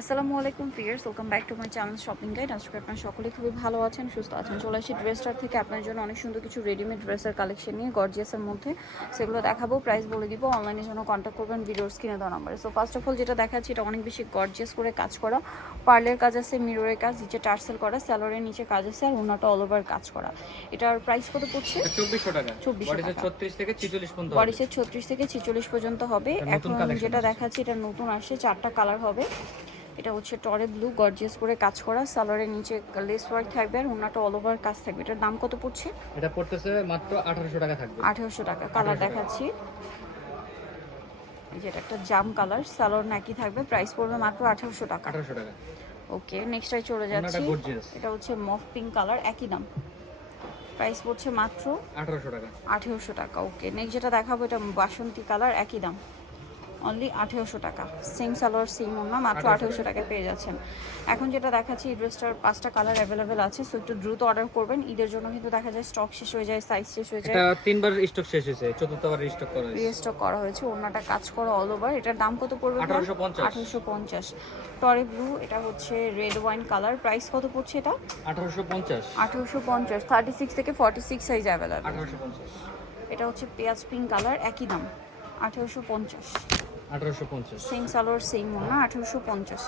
আসসালামু আলাইকুম fierce welcome back to my channel shopping guide আজকে আপনারা সকলে খুবই ভালো আছেন সুস্থ আছেন। চলে আসি ড্রেসটার থেকে। আপনার জন্য অনেক সুন্দর কিছু রেডিমেড ড্রেসের কালেকশন নিয়ে গর্জিয়াসের মধ্যে। সেগুলো দেখাবো প্রাইস বলে দিব অনলাইনের জন্য কন্ট্যাক্ট করবেন ভিডিওর স্ক্রিনে দেওয়া নাম্বারে সো ফার্স্ট অফ অল যেটা দেখাচ্ছি এটা অনেক বেশি গর্জিয়াস করে কাজ করা। পার্লের কাজ আছে মিররের কাজ নিচে টার্সেল করা স্যালোরের নিচে কাজ আছে আর ওনাটা অল ওভার কাজ করা। এটার প্রাইস কত পড়ছে? চব্বিশশো টাকা। 2400 টাকা। ছত্রিশ থেকে ছিচল্লিশ পর্যন্ত হবে। বডিসের ছত্রিশ থেকে ছিচল্লিশ পর্যন্ত হবে। এখন যেটা দেখাচ্ছি এটা নতুন আসছে চারটা কালার হবে। এটা হচ্ছে টরে ব্লু গর্জিয়াস করে কাজ করা। সালোয়ারের নিচে লেস ওয়ার্ক থাকবে আর ওনাটা অল ওভার কাজ থাকবে। এটার দাম কত পড়ছে? এটা পড়তেছে মাত্র আঠারোশো টাকা থাকবে। আঠেরোশো টাকা কালার দেখাচ্ছি। এই যে এটা একটা জাম কালার সালোয়ার নাকি থাকবে প্রাইস পড়বে মাত্র আঠেরোশো টাকা। আঠারোশো টাকা। ওকে নেক্সটটাই চলে যাচ্ছি। এটা হচ্ছে মফ পিঙ্ক কালার একই দাম। প্রাইস পড়ছে মাত্র আঠারোশো টাকা। আঠেরোশো টাকা ওকে নেক্সট যেটা দেখাবো এটা বাসন্তী কালার একই দাম। অনলি আঠেরোশো টাকা। সেম সালোয়ার সেম ওনা মাত্র আঠেরোশো টাকায় পেয়ে যাচ্ছেন। এখন যেটা দেখাচ্ছি এই ড্রেসটার পাঁচটা কালার অ্যাভেলেবেল আছে সো একটু দ্রুত অর্ডার করবেন। ঈদের জন্য কিন্তু দেখা যায় স্টক শেষ হয়ে যায় সাইজ শেষ হয়ে যায়। তিনবার স্টক শেষ হয়েছে চতুর্থবার স্টক করা হয়েছে। রিস্টক করা হয়েছে ওনাটা কাজ করা অল ওভার এটার দাম কত পড়বে 1850 আঠেরোশো পঞ্চাশ। টরে ব্লু এটা হচ্ছে রেড ওয়াইন কালার প্রাইস কত পড়ছে এটা? আঠারোশো পঞ্চাশ। আঠেরোশো পঞ্চাশ। থার্টি সিক্স থেকে ফর্টি সিক্স সাইজ অ্যাভেলেবেল আঠারোশো পঞ্চাশ। এটা হচ্ছে পেঁয়াজ পিঙ্ক কালার একই দাম। আঠেরোশো পঞ্চাশ। আঠারোশো পঞ্চাশ। সেম সালোয়ার সেম ওনা আঠেরোশো পঞ্চাশ।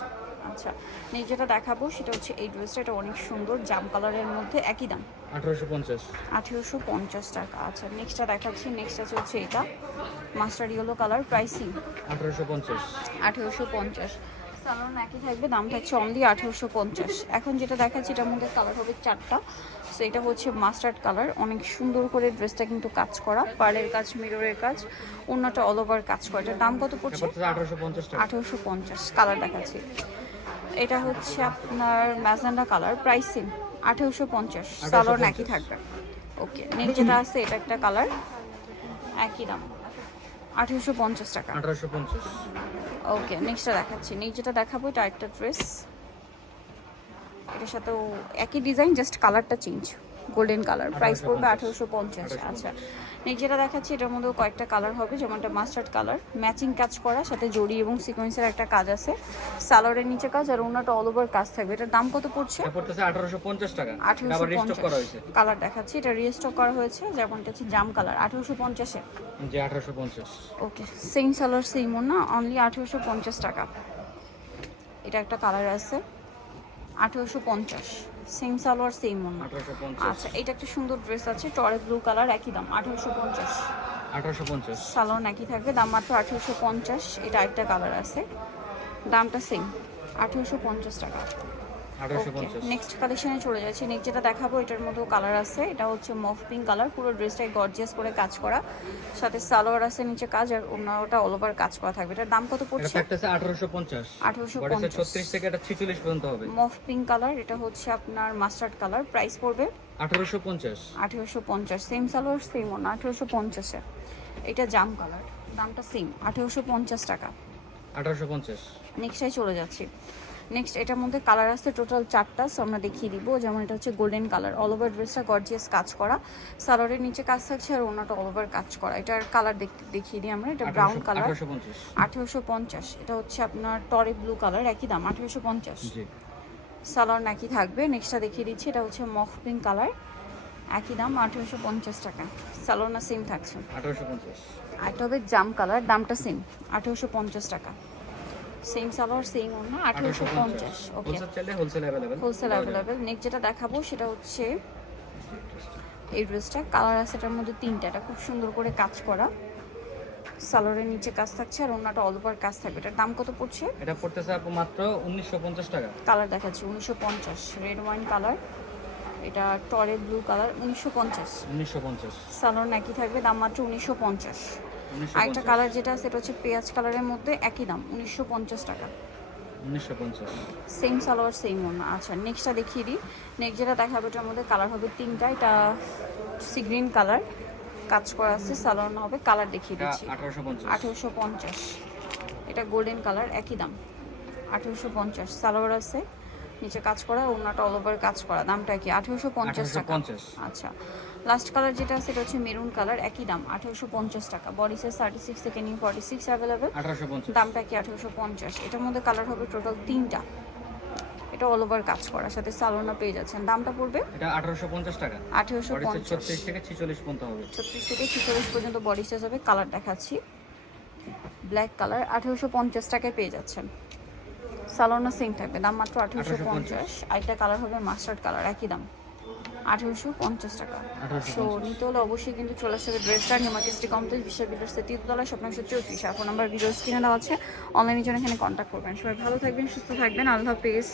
আচ্ছা নেক্সট যেটা দেখাবো সেটা হচ্ছে এই ড্রেসটা এটা অনেক সুন্দর জাম কালারের মধ্যে একই দাম। আঠারোশো পঞ্চাশ। আঠেরোশো পঞ্চাশ টাকা আচ্ছা নেক্সটটা দেখাচ্ছি নেক্সট আছে হচ্ছে এটা মাস্টার ইয়েলো কালার প্রাইসিং আঠারোশো পঞ্চাশ। আঠেরোশো পঞ্চাশ। সালোয়ার একই থাকবে দাম থাকছে অনলি আঠেরোশো পঞ্চাশ। এখন যেটা দেখাচ্ছি এটার মধ্যে কালার হবে চারটা। সো এটা হচ্ছে মাস্টার্ড কালার অনেক সুন্দর করে ড্রেসটা কিন্তু কাজ করা। পার্লের কাজ মিররের কাজ অন্যটা অল ওভার কাজ করা। এটার দাম কত পড়ছে? আঠারোশো পঞ্চাশ কালার দেখাচ্ছি। এটা হচ্ছে আপনার ম্যাজেন্ডা কালার প্রাইসিং আঠেরোশো পঞ্চাশ। সালোয়ার একই থাকবে। ওকে নেক্সট যেটা আছে এটা একটা কালার একই দাম। আঠেরোশো পঞ্চাশ টাকা। আঠারোশো পঞ্চাশ। ওকে নেক্সটটা দেখাচ্ছি। নেক্সট যেটা দেখাবো এটা একটা ড্রেস এটার সাথেও একই ডিজাইন জাস্ট কালারটা চেঞ্জ গোল্ডেন কালার প্রাইস পড়বে আঠেরোশো পঞ্চাশ। আচ্ছা। নেক্সট যেটা দেখাচ্ছি এটার মধ্যেও কয়েকটা কালার হবে যেমনটা মাস্টার্ড কালার ম্যাচিং কাজ করা সাথে জড়ি এবং সিকোয়েন্সের একটা কাজ আছে। সালোয়ারের নিচে কাজ আর ওনাটা অল ওভার কাজ থাকবে। এটার দাম কত পড়ছে? আঠারোশো পঞ্চাশ টাকা। আঠেরোশো কালার দেখাচ্ছি এটা রিস্টক করা হয়েছে যেমনটা হচ্ছে জাম কালার আঠারোশো পঞ্চাশে। যে আঠারোশো পঞ্চাশ। ওকে সেম সালোয়ার সেম না অনলি আঠেরোশো পঞ্চাশ টাকা। এটা একটা কালার আছে আঠেরোশো পঞ্চাশ। সেম সালোয়ার সেম না আচ্ছা এটা একটা সুন্দর ড্রেস আছে টরে ব্লু কালার একই দাম আঠারোশো পঞ্চাশ। আঠারোশো পঞ্চাশ। সালোয়ার একই থাকবে দাম মাত্র আঠারোশো পঞ্চাশ এটা একটা কালার আছে। দামটা সেম আঠারোশো পঞ্চাশ টাকা। নেক্সট কালেকশনে চলে যাচ্ছি। নেক্সট যেটা দেখাবো এটার মধ্যেও কালার আছে। এটা হচ্ছে মফ পিঙ্ক কালার পুরো ড্রেসটাই গর্জিয়াস করে কাজ করা। সাথে সালোয়ার আছে নিচে কাজ আর অন্যটা অল ওভার কাজ করা থাকবে। এটার দাম কত পড়ছে? আঠারোশো পঞ্চাশ। আঠেরোশো বডিতে থেকে এটা ছিচল্লিশ পর্যন্ত হবে। মফ পিঙ্ক কালার এটা হচ্ছে আপনার মাস্টার্ড কালার প্রাইস পড়বে? আঠারোশো পঞ্চাশ। আঠেরোশো পঞ্চাশ। সেম সালোয়ার সেম ওনা। আঠেরোশো পঞ্চাশে। এটা জাম কালার দামটা সেম আঠেরোশো পঞ্চাশ টাকা। আঠারোশো পঞ্চাশ। নেক্সটটাই চলে যাচ্ছি। নেক্সট এটার মধ্যে কালার আছে টোটাল চারটা সো আমরা দেখিয়ে দিব। যেমন এটা হচ্ছে গোল্ডেন কালার অল ওভার ড্রেসটা গর্জিয়াস কাজ করা। সালোয়ারের নিচে কাজ থাকছে আর ওনাটা অল ওভার কাজ করা। এটার কালার দেখিয়ে দিই আমরা এটা ব্রাউন কালার আঠেরোশো পঞ্চাশ। এটা হচ্ছে আপনার টরে ব্লু কালার একই দাম আঠেরোশো পঞ্চাশ। সালোয়ার নাকি থাকবে। নেক্সটটা দেখিয়ে দিচ্ছি এটা হচ্ছে মফ পিঙ্ক কালার একই দাম আঠেরোশো পঞ্চাশ টাকা। সালোয়ার না সেম থাকছে। আঠারোশো পঞ্চাশ। আর এটা হবে জাম কালার দামটা সেম আঠেরোশো পঞ্চাশ টাকা। সেম সালোয়ার সেম ওনা আঠেরোশো পঞ্চাশ। ওকে হোলসেল চাইলে হোলসেল অ্যাভেলেবেল নেক্সট যেটা দেখাবো সেটা হচ্ছে এই ড্রেসটা কালার আছে এটার মধ্যে তিনটা। এটা খুব সুন্দর করে কাজ করা। সালোয়ারের নিচে কাজ থাকছে আর অন্যটা অল ওভার কাজ থাকবে। এটার দাম কত পড়ছে? এটা পড়তেছে আপু মাত্র উনিশশো পঞ্চাশ টাকা। কালার দেখাচ্ছি উনিশশো পঞ্চাশ। রেড ওয়াইন কালার এটা টরে ব্লু কালার উনিশশো পঞ্চাশ। উনিশশো পঞ্চাশ। সালোয়ার একই থাকবে দাম মাত্র উনিশশো পঞ্চাশ। উনিশশো আরেকটা কালার যেটা আছে এটা হচ্ছে পেঁয়াজ কালারের মধ্যে একই দাম উনিশশো পঞ্চাশ টাকা। সেম সালোয়ার সেম ওনা আচ্ছা নেক্সটটা দেখিয়ে দিই। নেক্সট যেটা দেখাবো এটার মধ্যে কালার হবে তিনটা। এটা সি গ্রিন কালার কাজ করা আছে সালোয়ার না হবে কালার দেখিয়ে দিচ্ছি। আঠেরোশো পঞ্চাশ। এটা গোল্ডেন কালার একই দাম। আঠেরোশো পঞ্চাশ। সালোয়ার আছে নিচে কাজ করা ওনাটা অল ওভার কাজ করা। দামটা কি? আঠেরোশো পঞ্চাশ টাকা। আচ্ছা। লাস্ট কালার যেটা আছে এটা হচ্ছে মেরুন কালার একই দাম আঠেরোশো পঞ্চাশ টাকা। বডি সাইজ থার্টি সিক্স থেকে নিয়ে ফর্টি সিক্স অ্যাভেলেবেল দামটা কি? আঠেরোশো পঞ্চাশ। এটার মধ্যে কালার হবে টোটাল তিনটা। এটা অল ওভার কাজ করার সাথে সালোনা পেয়ে যাচ্ছেন। দামটা পড়বে? এটা আঠারোশো পঞ্চাশ টাকা। আঠেরোশো বডি পঞ্চাশ। ছত্রিশ থেকে ছিচল্লিশ পর্যন্ত হবে। ছত্রিশ থেকে ছিচল্লিশ পর্যন্ত বডি সাইজ হবে। কালার দেখাচ্ছি। ব্ল্যাক কালার আঠেরোশো পঞ্চাশ টাকায় পেয়ে যাচ্ছেন। সালোনা সেম থাকবে দাম মাত্র আঠেরোশো পঞ্চাশ। আরেকটা কালার হবে মাস্টার্ড কালার একই দাম। আঠেরোশো পঞ্চাশ টাকা। সো নিতে হলে অবশ্যই কিন্তু চলে আসবে ড্রেসটা নিমাকিস্টি কমপ্লেক্স বিশ্ববিদ্যালয় তিনতলা স্বপ্নশো চৌত্রিশ। আর ফোন নাম্বার ভিডিও স্ক্রিনে দেওয়া আছে। অনলাইনের জন্য এখানে কন্ট্যাক্ট করবেন। সবাই ভালো থাকবেন সুস্থ থাকবেন। আল্লাহ হাফিজ।